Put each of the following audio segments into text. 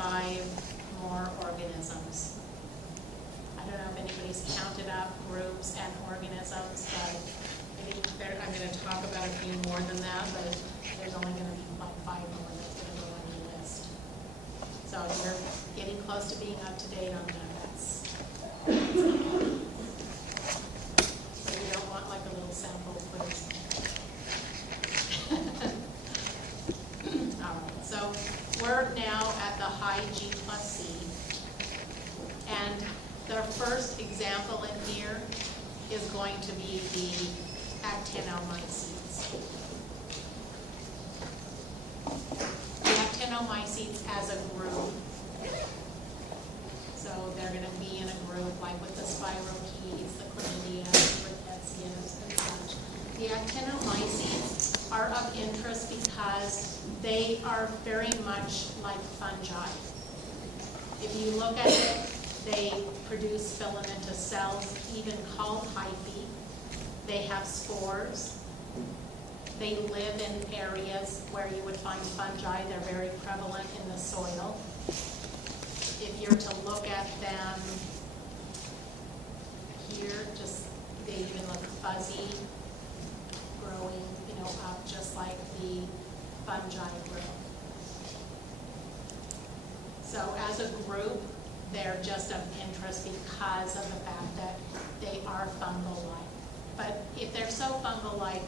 5 more organisms. I don't know if anybody's counted up groups and organisms, but I'm going to talk about a few more than that, but there's only going to be like 5 more that's going to go on your list. So you're getting close to being up to date on that. So you don't want like a little sample quiz. All right, so we're now at the high G plus C. And the first example in here is going to be the actinomycetes. The actinomycetes as a group. So they're going to be in a group like with the spirochetes, the chlamydia, rickettsias, and such. The actinomycetes are of interest because they are very much like fungi. If you look at it, they produce filamentous cells, even called hyphae. They have spores. They live in areas where you would find fungi. They're very prevalent in the soil. If you're to look at them here, they even look fuzzy, growing, up just like the fungi grow. So as a group, they're just of interest because of the fact that they are fungal-like. But if they're so fungal-like,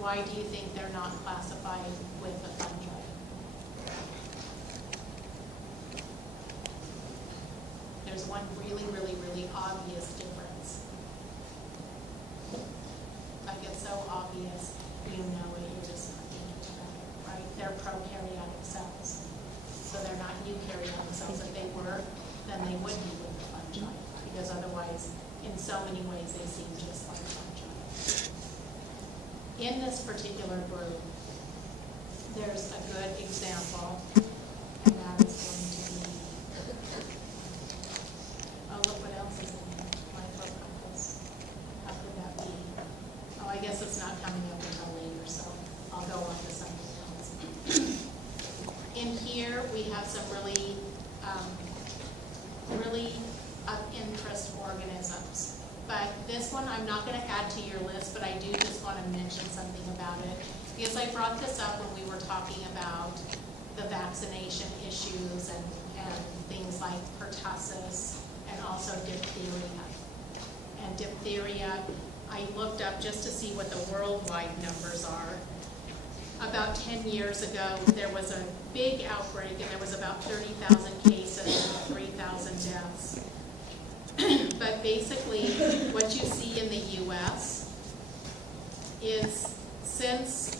why do you think they're not classified with the fungi? There's one really, really, really obvious difference. Like it's so obvious, you know it, you're just not thinking about it, right? They're prokaryotic cells. So they're not eukaryotic cells. If they were, then they would be with the fungi, because otherwise, in so many ways, they seem just like fungi. In this particular group, there's a good example, and that is going to be, oh, look what else is in here, micropuffles. How could that be? Oh, I guess it's not coming up until later, so I'll go on to something else. In here, we have some really of interest organisms. But this one I'm not going to add to your list, but I do just want to mention something about it. Because I brought this up when we were talking about the vaccination issues and things like pertussis and also diphtheria. And diphtheria, I looked up just to see what the worldwide numbers are. About 10 years ago, there was a big outbreak, and there was about 30,000 cases and 3,000 deaths. But basically, what you see in the U.S. is since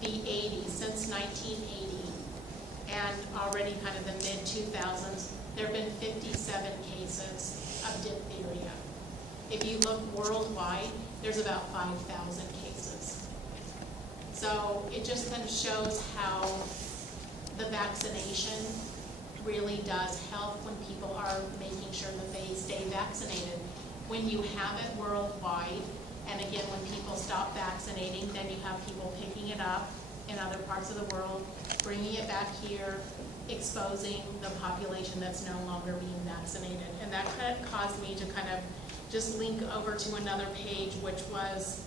the 80s, since 1980, and already kind of the mid-2000s, there have been 57 cases of diphtheria. If you look worldwide, there's about 5,000 cases. So it just kind of shows how the vaccination really does help when people are making sure that they stay vaccinated. When you have it worldwide, and again, when people stop vaccinating, then you have people picking it up in other parts of the world, bringing it back here, exposing the population that's no longer being vaccinated. And that kind of caused me to kind of just link over to another page, which was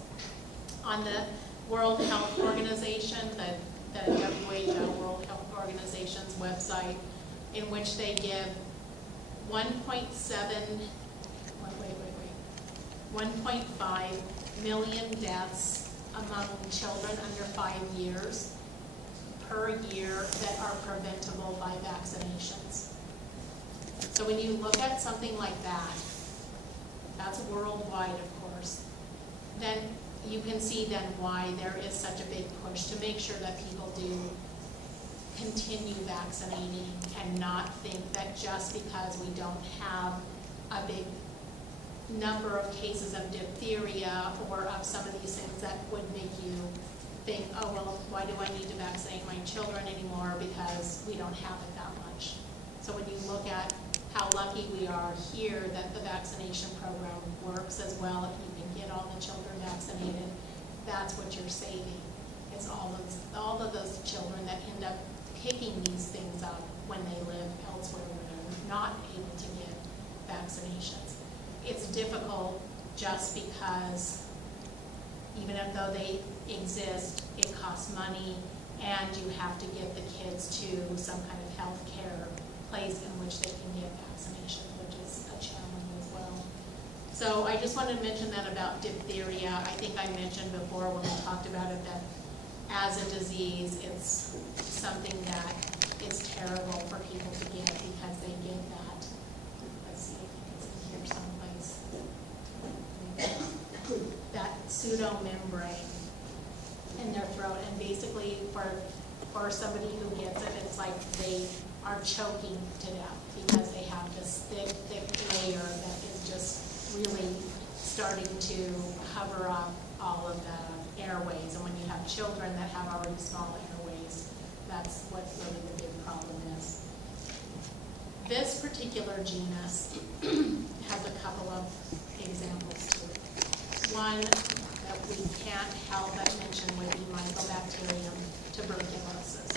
on the World Health Organization, the WHO, World Health Organization's website, in which they give 1.5 million deaths among children under 5 years per year that are preventable by vaccinations. So when you look at something like that, that's worldwide, of course, then you can see then why there is such a big push to make sure that people do continue vaccinating and not think that just because we don't have a big number of cases of diphtheria or of some of these things that would make you think, oh, well, why do I need to vaccinate my children anymore because we don't have it that much. So when you look at how lucky we are here that the vaccination program works as well, if you can get all the children vaccinated, that's what you're saving. It's all of those children that end up picking these things up when they live elsewhere. not able to get vaccinations. It's difficult just because even though they exist, it costs money, and you have to get the kids to some kind of health care place in which they can get vaccinations, which is a challenge as well. So I just wanted to mention that about diphtheria. I think I mentioned before when we talked about it that as a disease, it's something that is terrible for people to get because they get that, let's see if it's in here someplace, that pseudomembrane in their throat, and basically for somebody who gets it, it's like they are choking to death because they have this thick layer that is just really starting to cover up all of the airways. And when you have children that have already small airways, that's what really the big problem is. This particular genus has a couple of examples to it. One that we can't help but mention would be Mycobacterium tuberculosis.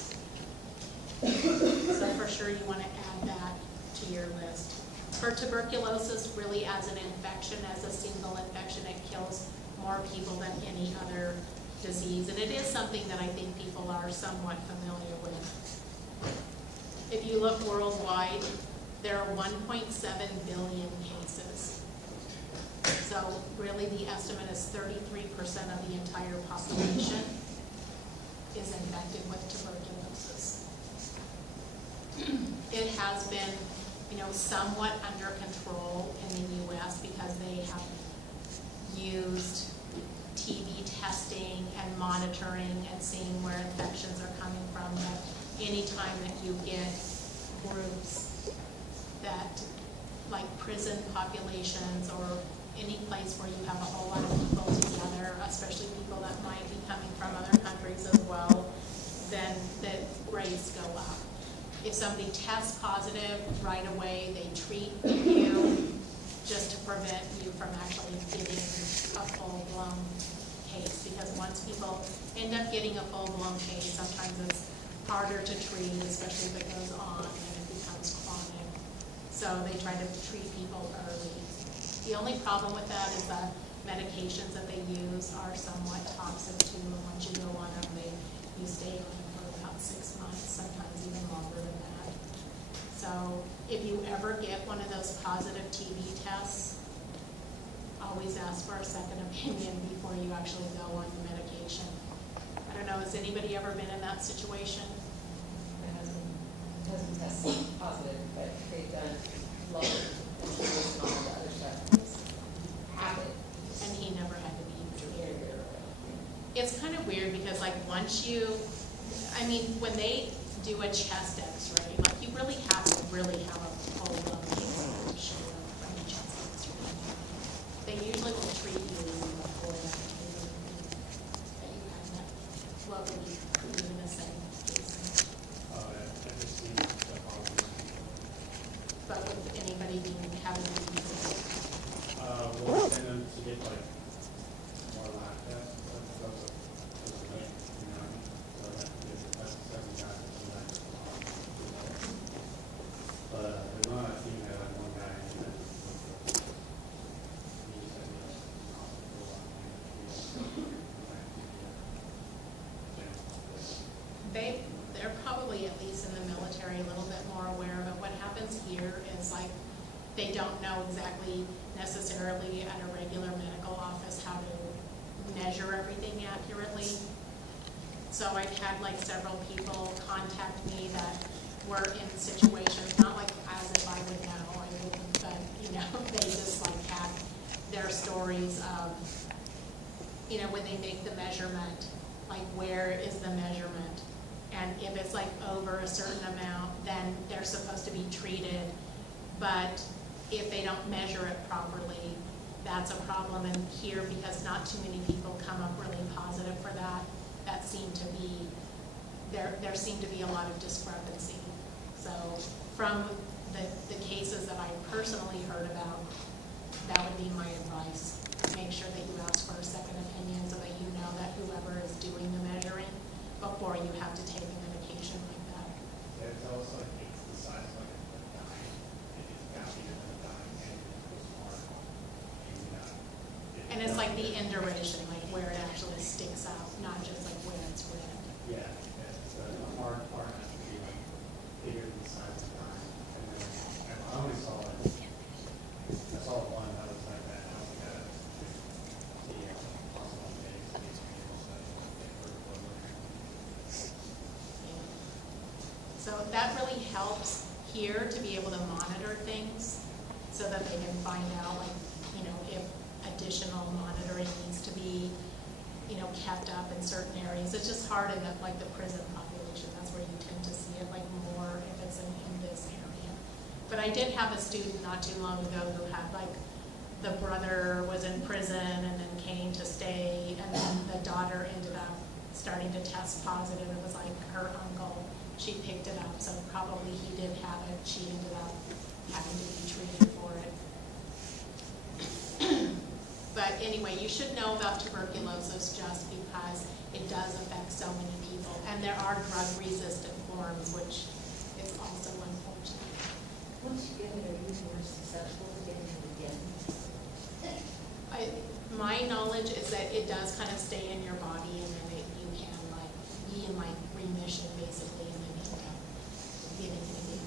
So for sure you want to add that to your list. For tuberculosis, really as an infection, as a single infection, it kills more people than any other disease. And it is something that I think people are somewhat familiar with. If you look worldwide, there are 1.7 billion cases. So really the estimate is 33% of the entire population is infected with tuberculosis. It has been, somewhat under control in the U.S. because they have used TB testing and monitoring and seeing where infections are coming from. But anytime that you get groups that, like prison populations or any place where you have a whole lot of people together, especially people that might be coming from other countries as well, then the rates go up. If somebody tests positive right away, they treat you just to prevent you from actually getting a full-blown case. Because once people end up getting a full-blown case, sometimes it's harder to treat, especially if it goes on and it becomes chronic. So they try to treat people early. The only problem with that is the medications that they use are somewhat toxic too. And once you go on them, you stay on them for about 6 months, sometimes even longer than that. So if you ever get one of those positive TB tests, always ask for a second opinion before you actually go on the medication. I don't know, has anybody ever been in that situation? My husband hasn't tested positive, but they've done blood and all the other stuff. And he never had to be treated. It's kind of weird because once you, when they do a chest x-ray, you really have to have a full-blown case to show them from the chest x-ray. They usually will treat you before that. That you have that. What would you do in the same case? But with anybody having to be we'll send them to get more lab tests. That's but there's not a team that one guy in they're probably, at least in the military, a little bit more aware of it. What happens here is they don't know exactly necessarily at a regular medical office how to measure everything accurately. So I've had several people contact me that were in situations, not as if I would know, I wouldn't, but they just had their stories of, when they make the measurement, where is the measurement? And if it's over a certain amount, then they're supposed to be treated. But if they don't measure it properly, that's a problem. And here, because not too many people come up really positive for that, there seemed to be a lot of discrepancy. So from the cases that I personally heard about, that would be my advice. Make sure that you ask for a second opinion so that you know that whoever is doing the measuring before you have to take a medication like that. it's also it's the size of a dime. like the induration, like where it actually sticks out, not just like where it's red. Yeah, it's a hard part has to be like bigger than the size of the line. And then I only saw it, I saw one that was like that, I only got the possible base. So that really helps here to be able to monitor things so that they can find out, like, you know, if additional monitoring needs to be, you know, kept up in certain areas. It's just hard in like the prison population. That's where you tend to see it like more if it's in this area. But I did have a student not too long ago who had like the brother was in prison and then came to stay, and then the daughter ended up starting to test positive. It was like her uncle. She picked it up, so probably he did have it. She ended up having to be treated for it. But anyway, you should know about tuberculosis just because it does affect so many people. And there are drug-resistant forms, which is also unfortunate. Once you get it, are you more susceptible to getting it again? My knowledge is that it does kind of stay in your body, and then you can like be in like remission basically, and then end up getting it again.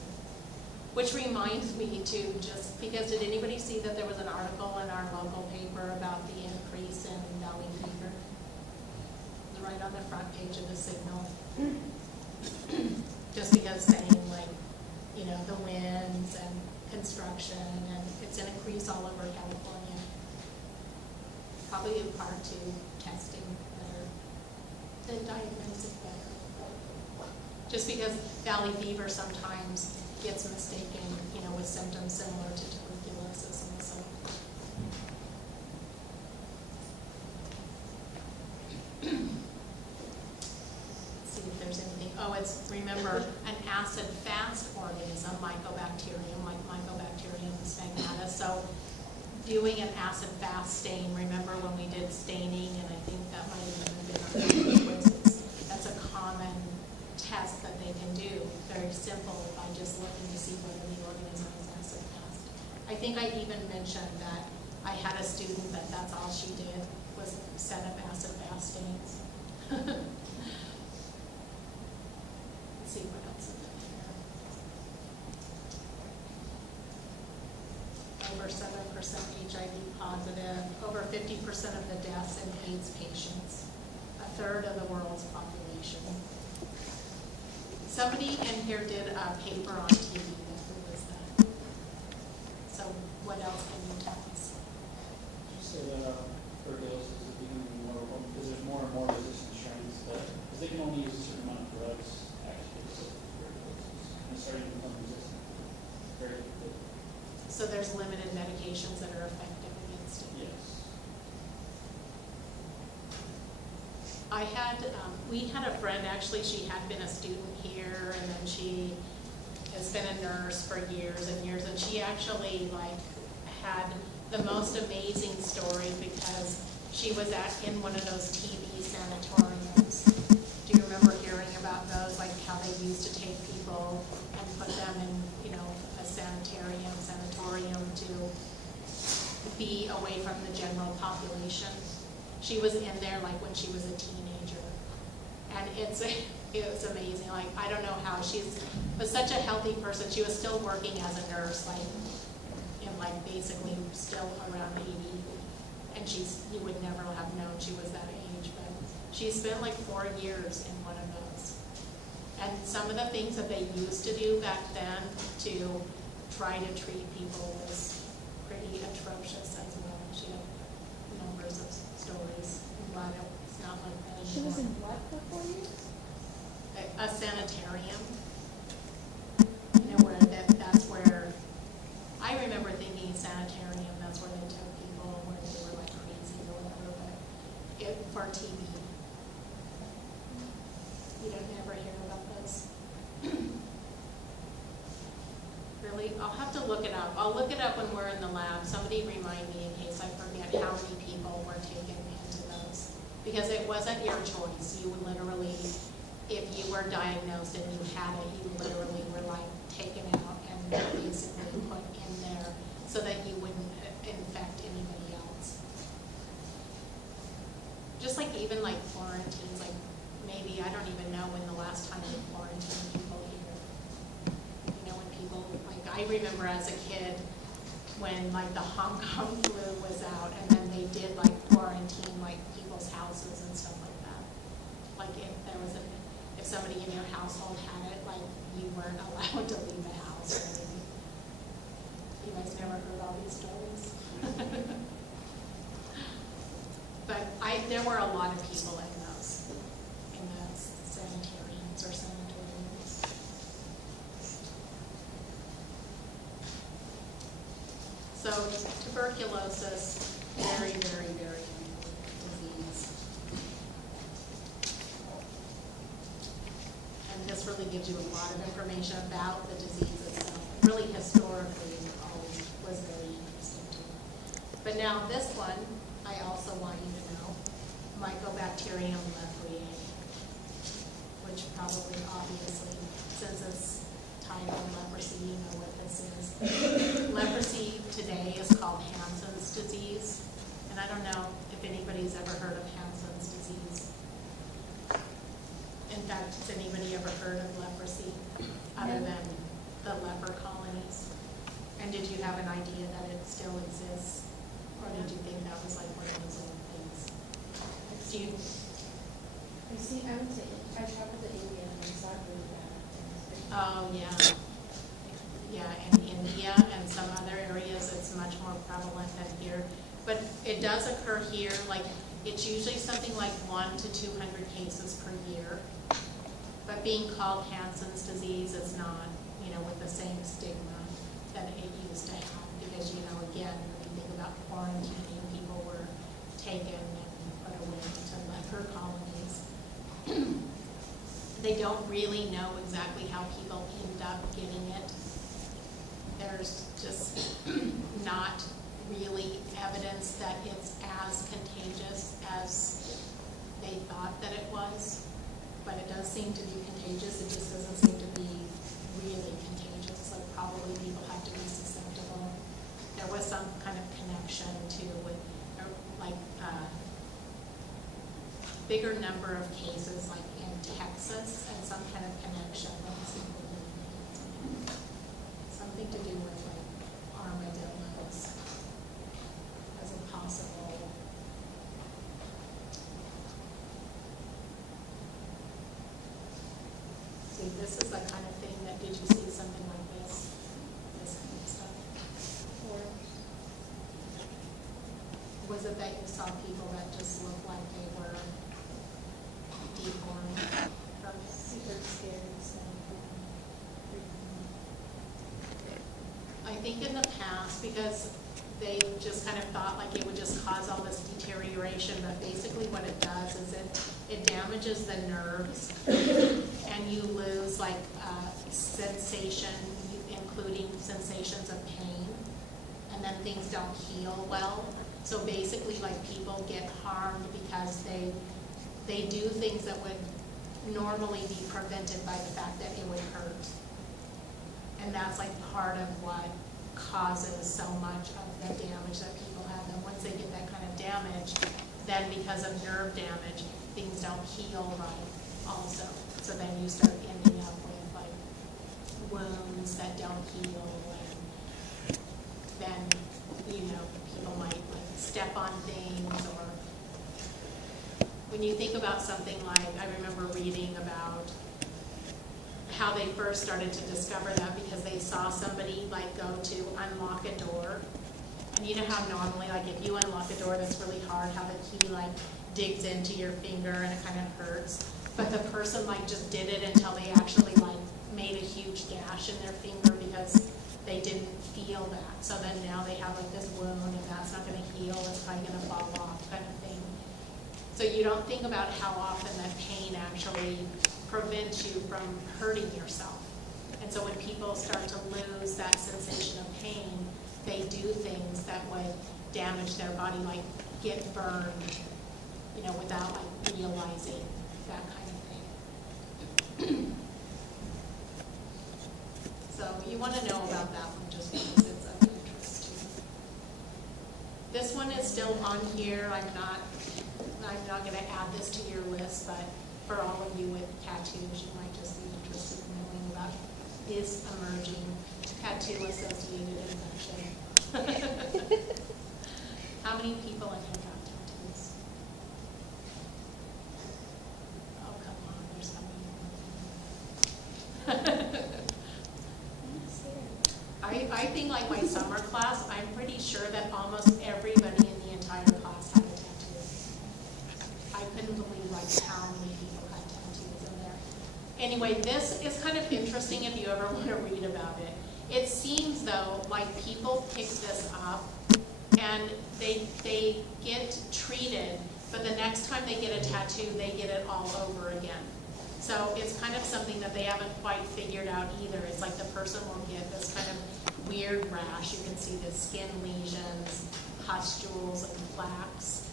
Which reminds me to just, because did anybody see that there was an article in our local paper about the increase in valley fever? It was right on the front page of the Signal. Just because saying like, you know, the winds and construction, and it's an increase all over California. Probably in part to testing better, the diagnosis better. Just because valley fever sometimes gets mistaken, you know, with symptoms similar to tuberculosis also. Let's see if there's anything. Oh, it's, remember, an acid-fast organism, Mycobacterium, like Mycobacterium sphagnata. So doing an acid-fast stain, remember when we did staining, and I think that might have even been on the quizzes. That's a common test that they can do, very simple, by just looking to see whether the organism is acid-fast. I think I even mentioned that I had a student that that's all she did was set up acid-fast stains. Let's see what else is in here. Over 7% HIV positive, over 50% of the deaths in AIDS patients, a third of the world's population. Somebody in here did a paper on TB. Who was that? So what else can you tell us? Just say that tuberculosis is becoming more, because there's more and more resistant strains, but because they can only use a certain amount of drugs actually to resist tuberculosis, and it's starting to become resistant very quickly. So there's limited medications that are effective against it. Yes. I had, we had a friend, actually, she had been a student here, and then she has been a nurse for years and years, and she actually, like, had the most amazing story because she was in one of those TB sanatoriums. Do you remember hearing about those, like how they used to take people and put them in, you know, a sanatorium to be away from the general population? She was in there like when she was a teenager, and it was amazing. Like, I don't know how she was such a healthy person. She was still working as a nurse, like, and like basically still around 80, and you would never have known she was that age, but she spent like 4 years in one of those. And some of the things that they used to do back then to try to treat people was pretty atrocious as well. She had numbers of stories. I'm glad it's not like that anymore. She was in what for 4 years? A sanitarium. You know, where that's where, I remember thinking sanitarium, that's where they took people when they were like crazy or whatever, but for TB. You don't ever hear about those. Really? I'll have to look it up. I'll look it up when we're in the lab. Somebody remind me in case I forget how many people were taken into those. Because it wasn't your choice. You would literally, if you were diagnosed and you had it, you literally were like taken out and basically put in there so that you wouldn't infect anybody else. I remember as a kid, when like the Hong Kong flu was out, and then they did like quarantine like people's houses and stuff like that. Like if there was if somebody in your household had it, like you weren't allowed to leave the house or anything. You guys never heard all these stories? But there were a lot of people in those sanitariums or sanatoriums. So tuberculosis, very, very, very important disease. And this really gives you a lot of information about the disease itself. Really historically, it always was very interesting to me. But now this one, I also want you to know, Mycobacterium leprae, which probably obviously, since it's titled leprosy, you know what this is. Leprosy today is called Hansen's disease, and I don't know if anybody's ever heard of Hansen's disease. In fact, has anybody ever heard of leprosy other than the leper colonies? And did you have an idea that it still exists? Or did you think that was like one of those old things? Do you? I traveled to India and I saw really bad. Oh, yeah. Yeah, in India and some other areas, it's much more prevalent than here. But it does occur here, like, it's usually something like 100 to 200 cases per year. But being called Hansen's disease is not, with the same stigma that it used to have. Because, again, when you think about quarantining, people were taken and put away to leper colonies. They don't really know exactly how people end up getting it. There's just not really evidence that it's as contagious as they thought that it was. But it does seem to be contagious. It just doesn't seem to be really contagious. Like probably people have to be susceptible. There was some kind of connection too with bigger number of cases like in Texas and some kind of connection with something to do with like armadillos as a possible. See, this is the kind of thing that, did you see something like this? This kind of stuff? Or was it that you saw people that just looked like they were deformed? Super scared and stuff. I think in the past, because they just kind of thought like it would just cause all this deterioration, but basically what it does is it damages the nerves and you lose like sensation, including sensations of pain, and then things don't heal well. So basically like people get harmed because they do things that would normally be prevented by the fact that it would hurt. And that's like part of what causes so much of the damage that people have. And once they get that kind of damage, then because of nerve damage, things don't heal right also. So then you start ending up with like wounds that don't heal, and then, people might like step on things, or when you think about something like, I remember reading about how they first started to discover that because they saw somebody like go to unlock a door. And you know how normally, like if you unlock a door that's really hard, how the key like digs into your finger and it kind of hurts. But the person like just did it until they actually like made a huge gash in their finger because they didn't feel that. So then now they have like this wound and that's not gonna heal, it's probably gonna fall off kind of thing. So you don't think about how often that pain actually prevents you from hurting yourself. And so when people start to lose that sensation of pain, they do things that would damage their body, like get burned, without like realizing, that kind of thing. So you want to know about that one just because it's of interest to you. This one is still on here. I'm not going to add this to your list, but for all of you with tattoos, you might just be interested in knowing about is emerging tattoo associated infection. How many people in here got tattoos? Oh, come on, there's somebody. I think like my summer class, I'm pretty sure that almost everybody in the entire class had a tattoo. I couldn't believe like how many people had tattoos in there. Anyway, this is kind of interesting if you ever want to read about it. It seems though like people pick this up and they get treated, but the next time they get a tattoo, they get it all over again. So it's kind of something that they haven't quite figured out either. It's like the person will get this kind of weird rash. You can see the skin lesions, pustules, and plaques.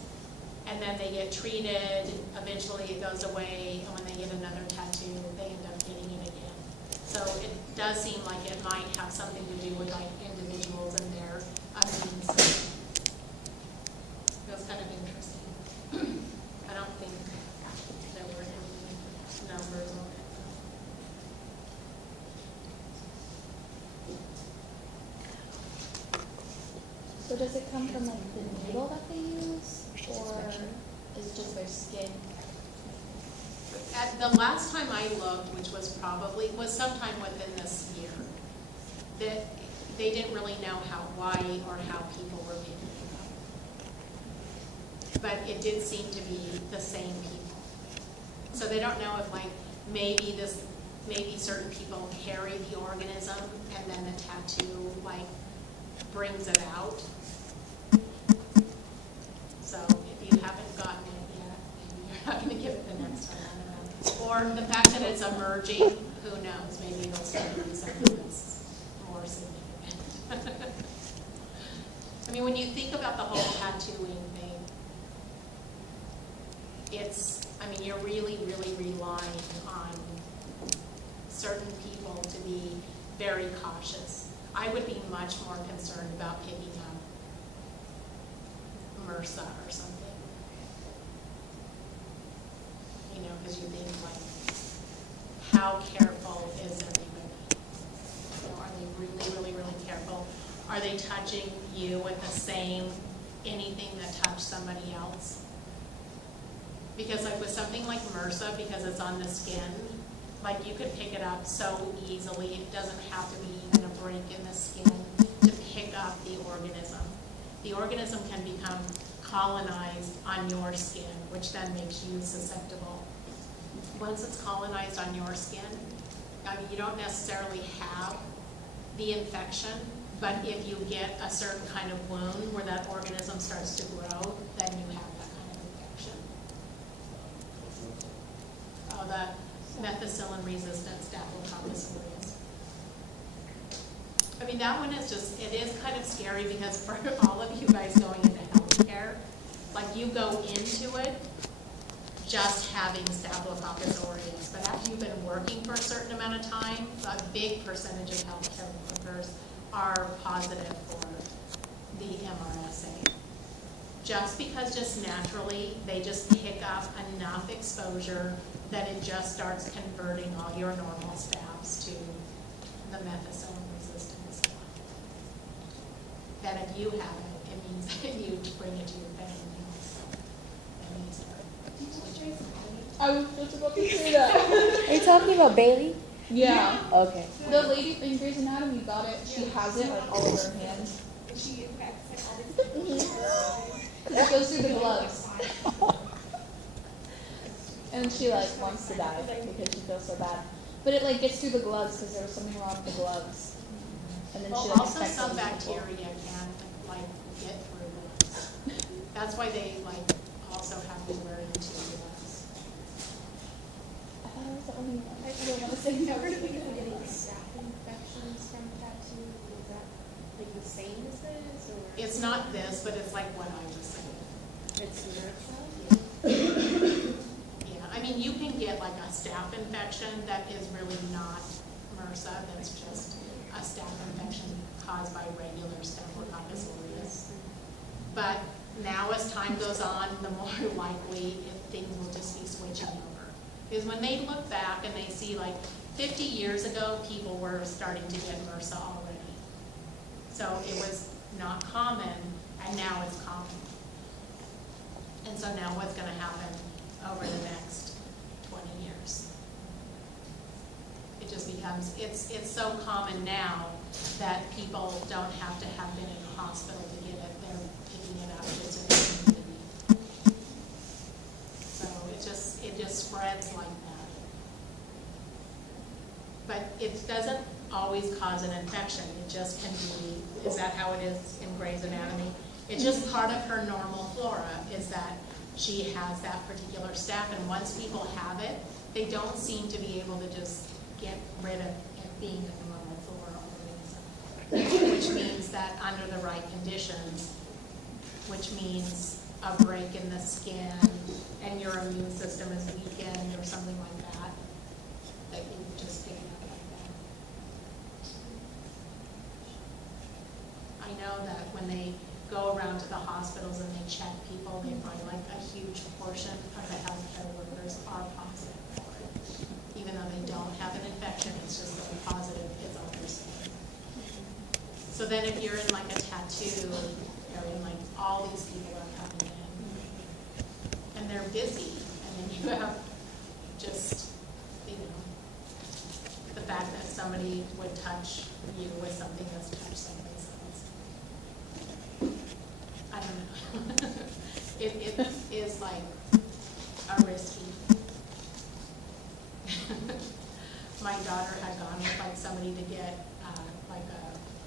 And then they get treated, eventually it goes away, and when they get another tattoo, they end up getting it again. So it does seem like it might have something to do with like individuals and their immune system. It was kind of interesting. I don't think there were any numbers on it. So does it come from like the needle that they use, or is it just their skin? At the last time I looked, which was sometime within this year, that they didn't really know why or how people were picking it up. But it did seem to be the same people. So they don't know if like maybe certain people carry the organism and then the tattoo like brings it out. So if you haven't gotten it yet, maybe you're not going to get it the next time. Or the fact that it's emerging, who knows? Maybe it'll start to be something that's more significant. I mean, when you think about the whole tattooing thing, you're really, really relying on certain people to be very cautious. I would be much more concerned about picking up MRSA or something. You know, because you think like, how careful is everybody? You know, are they really, really, really careful? Are they touching you with the same anything that touched somebody else? Because like with something like MRSA, because it's on the skin, like you could pick it up so easily. It doesn't have to be even a break in the skin to pick up the organism. The organism can become colonized on your skin, which then makes you susceptible. Once it's colonized on your skin, I mean, you don't necessarily have the infection, but if you get a certain kind of wound where that organism starts to grow, then you have that kind of infection. Oh, the methicillin-resistant Staphylococcus aureus. I mean, that one is just, it is kind of scary because for all of you guys going into healthcare, like you go into it just having Staphylococcus aureus, but after you've been working for a certain amount of time, a big percentage of healthcare workers are positive for the MRSA. Just because just naturally they just pick up enough exposure that it just starts converting all your normal staph to the methicillin-resistant stuff. That if you have it, it means that you bring it to your family. That means I was just about to say that. Are you talking about Bailey? Yeah. Okay. The lady in Grey's Anatomy got it. She has it like all over her hands. It goes through the gloves. And she like wants to die because she feels so bad. But it like gets through the gloves because there was something wrong with the gloves. And then she well, like also infects some other people. bacteria can like get through gloves. That's why they like also have to wear the 2 gloves. I thought I was the only one. I don't want to say no. I've heard of people getting staph infections from tattoos. Is that like the same as this, or? It's not this, but it's like what I just said. It's MRSA? Yeah, I mean, you can get like a staph infection that is really not MRSA. That's just a staph infection caused by regular Staphylococcus aureus. But now as time goes on, the more likely things will just be switching over. Because when they look back and they see like 50 years ago, people were starting to get MRSA already. So it was not common, and now it's common. And so now what's gonna happen over the next 20 years? It just becomes, it's so common now that people don't have to have been in a hospital to get it. They're picking it up just in the community. So it just spreads like that. But it doesn't always cause an infection. It just can be, is that how it is in Grey's Anatomy? It's just part of her normal flora, is that she has that particular staph, and once people have it, they don't seem to be able to just get rid of it being a normal flora organism. Which means that under the right conditions, which means a break in the skin, and your immune system is weakened or something like that, that you would just pick it up like that. I know that when they go around to the hospitals and they check people, they find like a huge portion of the healthcare workers are positive for it. Even though they don't have an infection, it's just that the positive is on their skin. So then if you're in like a tattoo area, like all these people are coming in, and they're busy, and then you have just, you know, the fact that somebody would touch you with something that's touched someplace else. I don't know. It is like a risky. My daughter had gone with like somebody to get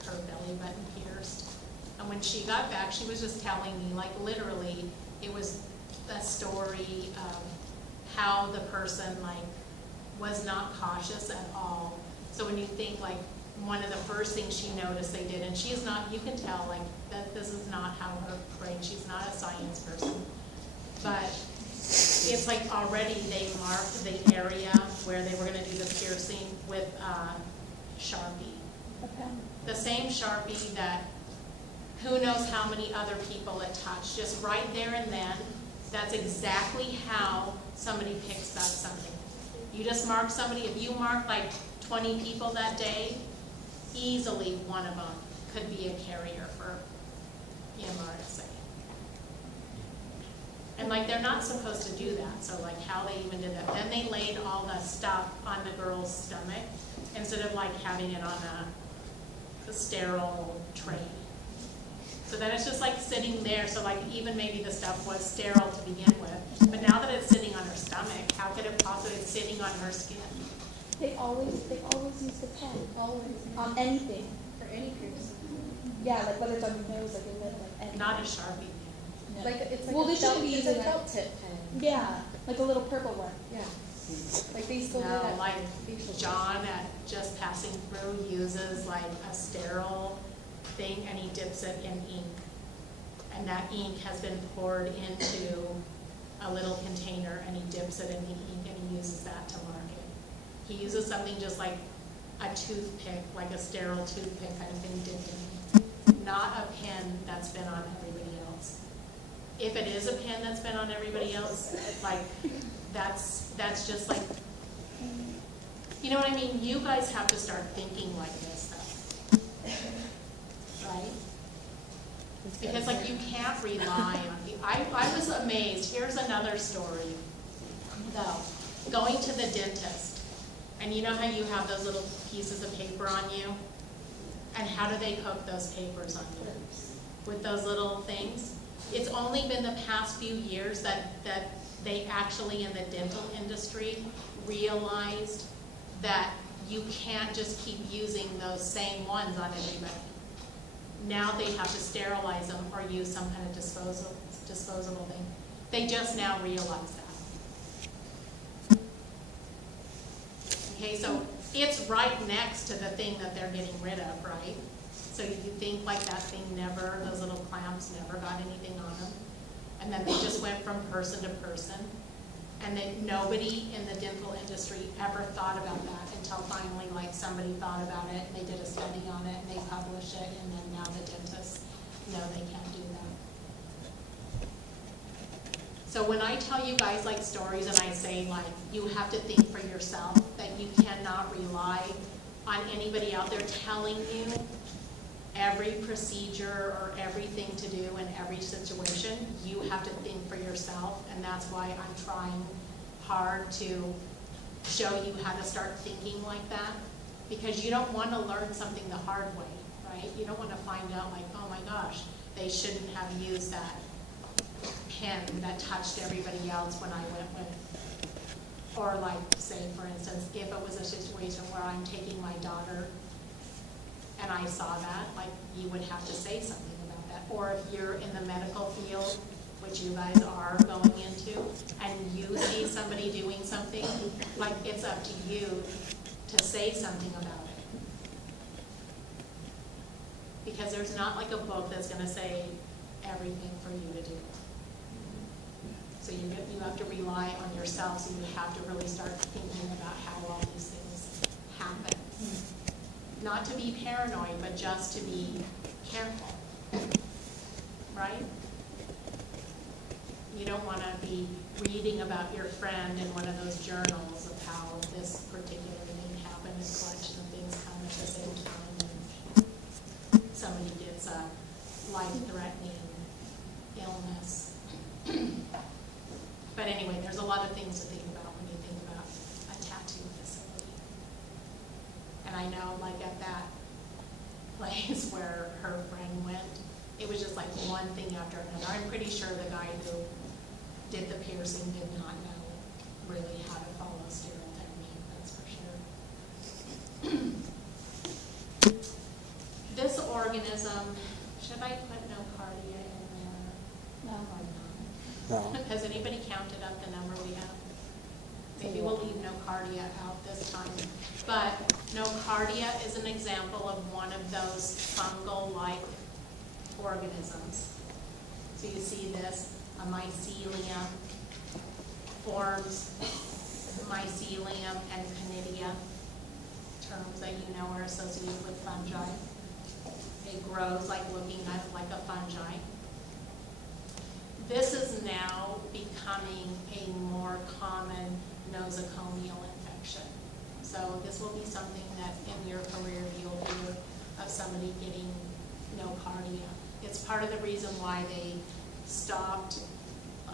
her belly button pierced, and when she got back, she was just telling me, like literally, it was a story of how the person like was not cautious at all. So when you think like one of the first things she noticed they did, and she is not, you can tell like that this is not how her brain, she's not a science person, but it's like already they marked the area where they were going to do the piercing with Sharpie. Okay. The same Sharpie that who knows how many other people it touched, just right there and then. That's exactly how somebody picks up something. You just mark somebody, if you mark like 20 people that day, easily one of them could be a carrier for MRSA. And like they're not supposed to do that, so like how they even did that. Then they laid all the stuff on the girl's stomach instead of like having it on a sterile tray. So then it's just like sitting there, so like even maybe the stuff was sterile to begin with, but now that it's sitting on her stomach, how could it possibly be sitting on her skin? They always use the pen. Always. On anything. For any piercing. Yeah, like whether it's on your nose, like your lip, like anything. Not a Sharpie. No. Like it's like Well, a they felt, shouldn't be it's using a that. felt tip pen. Yeah, like a little purple one. Yeah. Like they still do No, that. like facial John at Just Passing Through uses like a sterile thing and he dips it in ink. And that ink has been poured into a little container and he dips it in the ink and he uses that to mark it. He uses something just like a toothpick, like a sterile toothpick kind of thing dipped in ink. Not a pen that's been on everybody else. If it is a pen that's been on everybody else, like that's just like, you know what I mean? You guys have to start thinking like this stuff, right? Because like you can't rely on, I was amazed. Here's another story though. Going to the dentist, and you know how you have those little pieces of paper on you? And how do they hook those papers on you? With those little things? It's only been the past few years that they actually in the dental industry realized that you can't just keep using those same ones on everybody. Now they have to sterilize them or use some kind of disposable thing. They just now realize that. Okay, so it's right next to the thing that they're getting rid of, right? So you think like that thing never, those little clamps never got anything on them. And then they just went from person to person. And then nobody in the dental industry ever thought about that until finally like somebody thought about it and they did a study on it and they published it and then now the dentists know they can't do that. So when I tell you guys like stories and I say like you have to think for yourself, that you cannot rely on anybody out there telling you every procedure or everything to do in every situation. You have to think for yourself, and that's why I'm trying hard to show you how to start thinking like that, because you don't want to learn something the hard way, right? You don't want to find out like, oh my gosh, they shouldn't have used that pen that touched everybody else when I went with. Or like, say for instance, if it was a situation where I'm taking my daughter and I saw that, like, you would have to say something about that. Or if you're in the medical field, which you guys are going into, and you see somebody doing something, like, it's up to you to say something about it. Because there's not like a book that's gonna say everything for you to do. So you have to rely on yourself, so you have to really start thinking about how all these things happen. Not to be paranoid, but just to be careful, right? You don't want to be reading about your friend in one of those journals of how this particular thing happened, and a collection of things come at the same time, and somebody gets a life-threatening illness. But anyway, there's a lot of things to think about when you think about a tattoo facility. And I know, like, at that place where her friend went, it was just like one thing after another. I'm pretty sure the guy who did the piercing did not know really how to follow sterile technique, that's for sure. This organism, should I put nocardia in there? No. Or not? No. Has anybody counted up the number we have? Maybe we'll leave nocardia out this time. But nocardia is an example of one of those fungal-like organisms. So you see this, a mycelium forms mycelium and conidia, terms that you know are associated with fungi. It grows like looking like a fungi. This is now becoming a more common nosocomial infection. So this will be something that in your career you'll hear of somebody getting nocardia. It's part of the reason why they stopped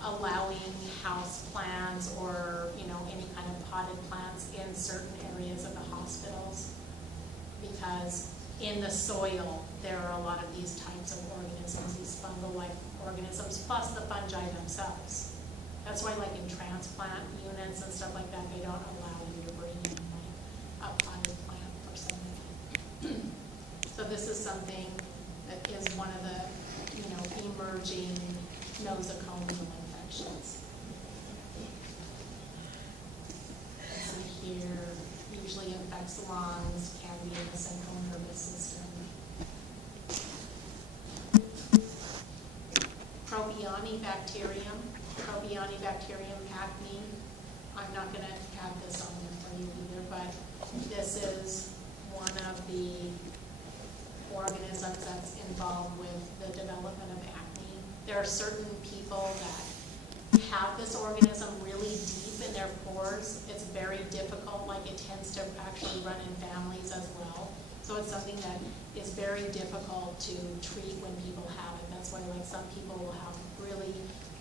allowing house plants or, you know, any kind of potted plants in certain areas of the hospitals, because in the soil there are a lot of these types of organisms, these fungal-like organisms, plus the fungi themselves. That's why, like, in transplant units and stuff like that, they don't allow you to bring in like a potted plant or something. So this is something that is one of the, you know, emerging nosocomial infections. See here, usually infects lungs, can be in the central nervous system. Propionibacterium acne. I'm not going to add this on there for you either, but this is one of the organisms that's involved with the development of acne. There are certain people that have this organism really deep in their pores. It's very difficult, like it tends to actually run in families as well. So it's something that is very difficult to treat when people have it. That's why, like, some people will have really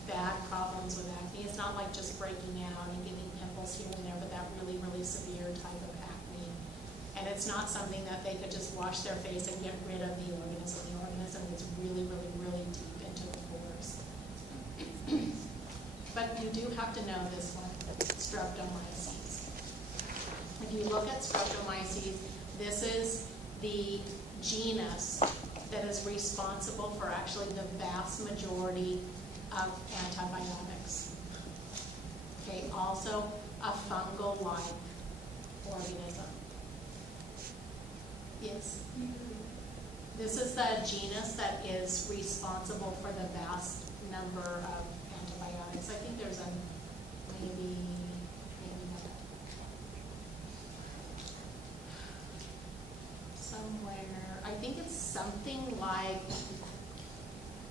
bad problems with acne. It's not like just breaking out and getting pimples here and there, but that really, really severe type of acne. And it's not something that they could just wash their face and get rid of the organism. The organism gets really, really, really deep into the pores. But you do have to know this one, streptomyces. If you look at streptomyces, this is the genus that is responsible for actually the vast majority of antibiotics. Okay, also a fungal-like organism. Yes? This is the genus that is responsible for the vast number of antibiotics. I think there's a maybe not. Somewhere, I think it's something like,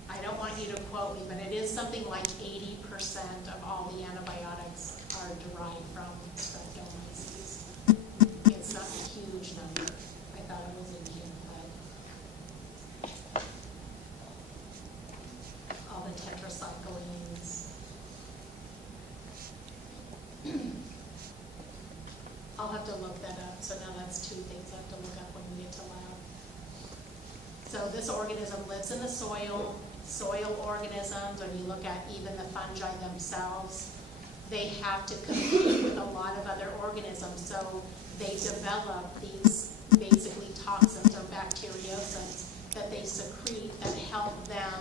I don't want you to quote me, but it is something like 80% of all the antibiotics are derived from streptomyces. huge number. I thought it was in here, but all the tetracyclines. I'll have to look that up, so now that's two things I have to look up when we get to lab. So this organism lives in the soil. Soil organisms, when you look at even the fungi themselves, they have to compete with a lot of other organisms, so they develop these basically toxins or bacteriocins that they secrete that help them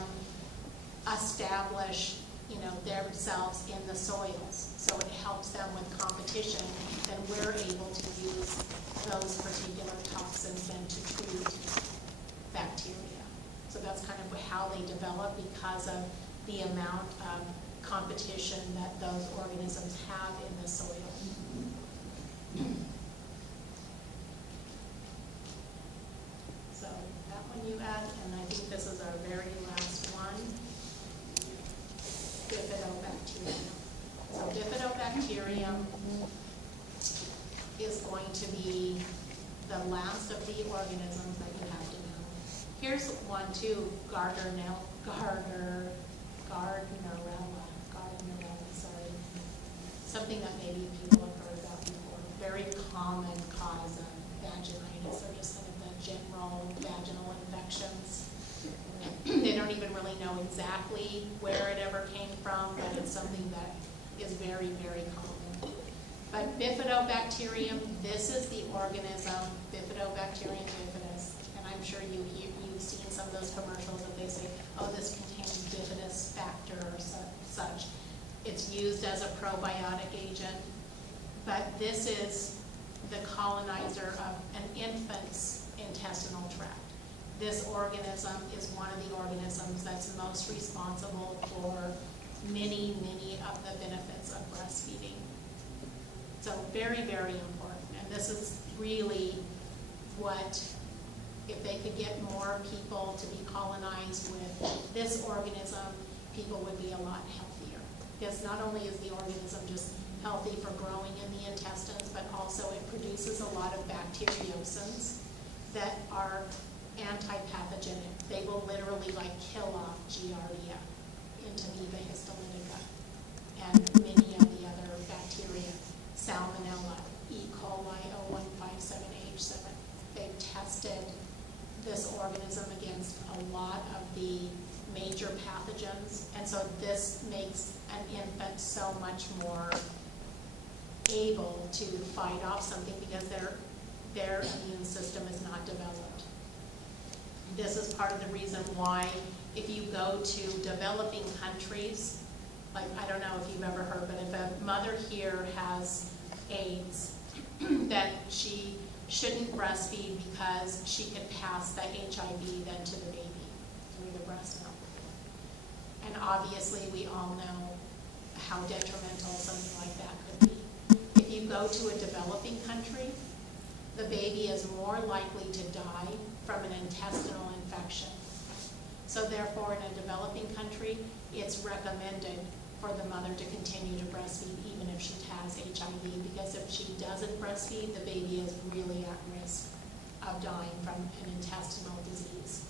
establish, you know, themselves in the soils. So it helps them with competition, then we're able to use those particular toxins then to treat bacteria. So that's kind of how they develop because of the amount of competition that those organisms have in the soil. So that one you add, and I think this is our very last one, Bifidobacterium. So Bifidobacterium is going to be the last of the organisms that you have to know. Here's one too, Gardnerella, sorry. Something that maybe people have heard about before. Very common cause of vaginitis, or just kind of the general vaginal infections. They don't even really know exactly where it ever came from, but it's something that is very, very common. But Bifidobacterium, this is the organism, Bifidobacterium bifidus, and I'm sure you've seen some of those commercials that they say, oh, this contains bifidus factor or such. It's used as a probiotic agent, but this is the colonizer of an infant's intestinal tract. This organism is one of the organisms that's most responsible for many, many of the benefits of breastfeeding. So very, very important. And this is really what, if they could get more people to be colonized with this organism, people would be a lot healthier. Because not only is the organism just healthy for growing in the intestines, but also it produces a lot of bacteriocins that are anti-pathogenic. They will literally like kill off Giardia, Intimida histolytica, and many of the other bacteria, Salmonella, E. coli 0157H7. They've tested this organism against a lot of the major pathogens, and so this makes an infant so much more able to fight off something because their immune system is not developed. This is part of the reason why if you go to developing countries, like I don't know if you've ever heard, but if a mother here has AIDS, then she shouldn't breastfeed because she could pass the HIV then to the baby through the breast milk. And obviously we all know how detrimental something like that could be. If you go to a developing country, the baby is more likely to die from an intestinal infection. So therefore, in a developing country, it's recommended for the mother to continue to breastfeed even if she has HIV, because if she doesn't breastfeed, the baby is really at risk of dying from an intestinal disease.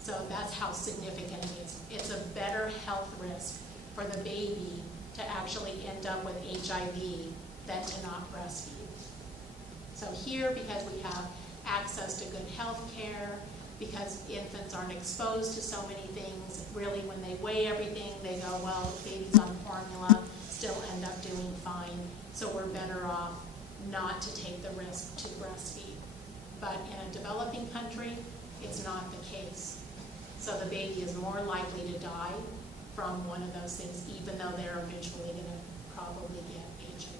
So that's how significant it is. It's a better health risk for the baby to actually end up with HIV than to not breastfeed. So here, because we have access to good health care, because infants aren't exposed to so many things, really when they weigh everything, they go, well, babies on formula still end up doing fine, so we're better off not to take the risk to breastfeed. But in a developing country, it's not the case. So the baby is more likely to die from one of those things, even though they're eventually going to probably get HIV.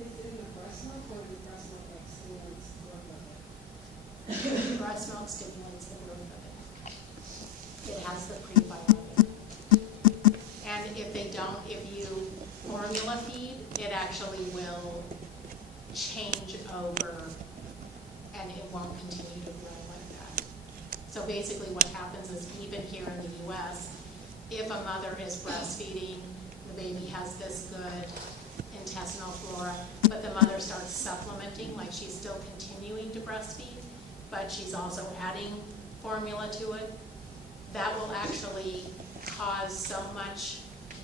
Is it in the breast milk or the breast milk that stimulates the growth of it? Breast milk stimulates the growth of it. It has the prebiotic. And if they don't, if you formula feed, it actually will change over and it won't continue to grow like that. So basically what happens is, even here in the US, if a mother is breastfeeding, the baby has this good intestinal flora, but the mother starts supplementing, like she's still continuing to breastfeed, but she's also adding formula to it, that will actually cause so much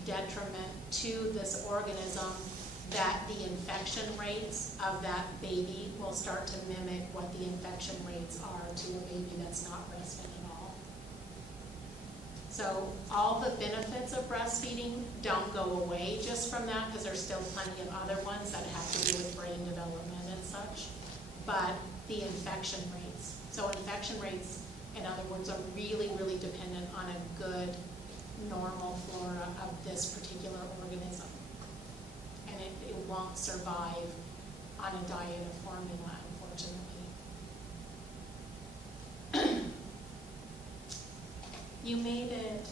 detriment to this organism that the infection rates of that baby will start to mimic what the infection rates are to a baby that's not breastfed at all. So all the benefits of breastfeeding don't go away just from that, because there's still plenty of other ones that have to do with brain development and such, but the infection rates. So infection rates, in other words, are really, really dependent on a good, normal flora of this particular organism. And it won't survive on a diet of formula, unfortunately. You made it.